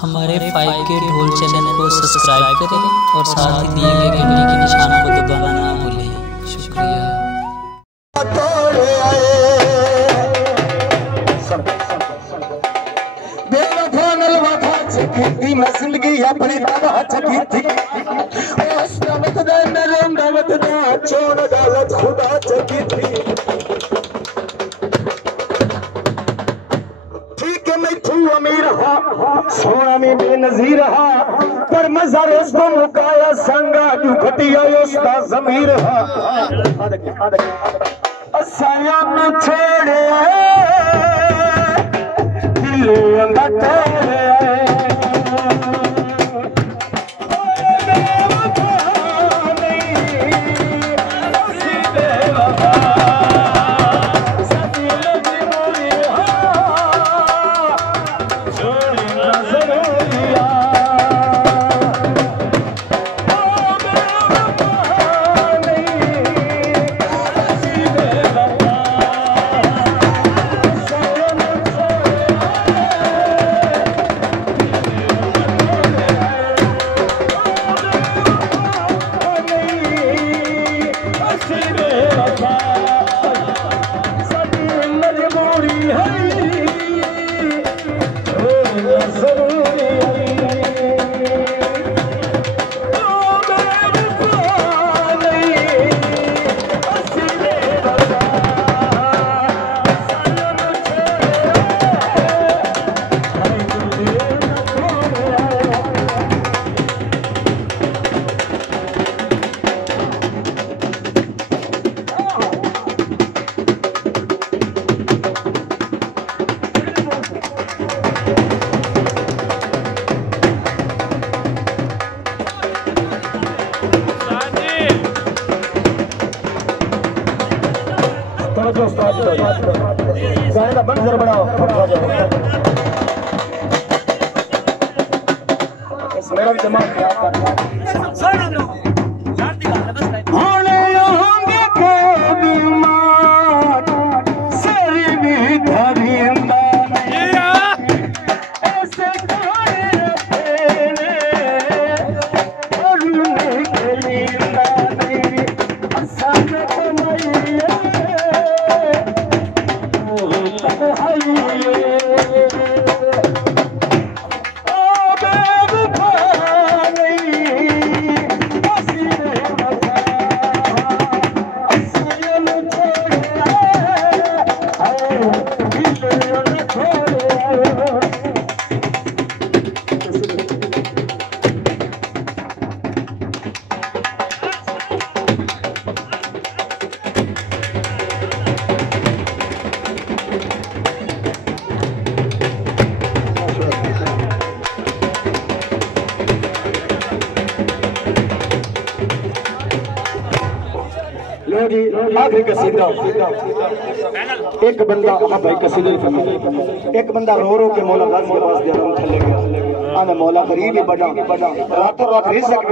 हमारे 5K ढोल channel को सब्सक्राइब करें और साथ ही दिए गए घंटी के निशान को दबाना ना भूलें। शुक्रिया। मैं जिंदगी अपनी तबाह चकी थी छोड़ डाला खुदा चकी थी। ठीक है मैं तू अमीर हा सोना में बेनजीर हा पर मज़र उसको मुकाया संगा क्यों घटिया उसका ज़मीर हा असाया में छेड़े दिल अंदर गाने का बंद जरा बढ़ाओ। मेरा भी दिमाग आखिरी कसीदा। एक बंदा भाई कसीदे एक बंदा रो रो के मौला गाजी के पास गया, थले गया, आना मौला गरीब ही बड़ा रातों रात रिज़्क़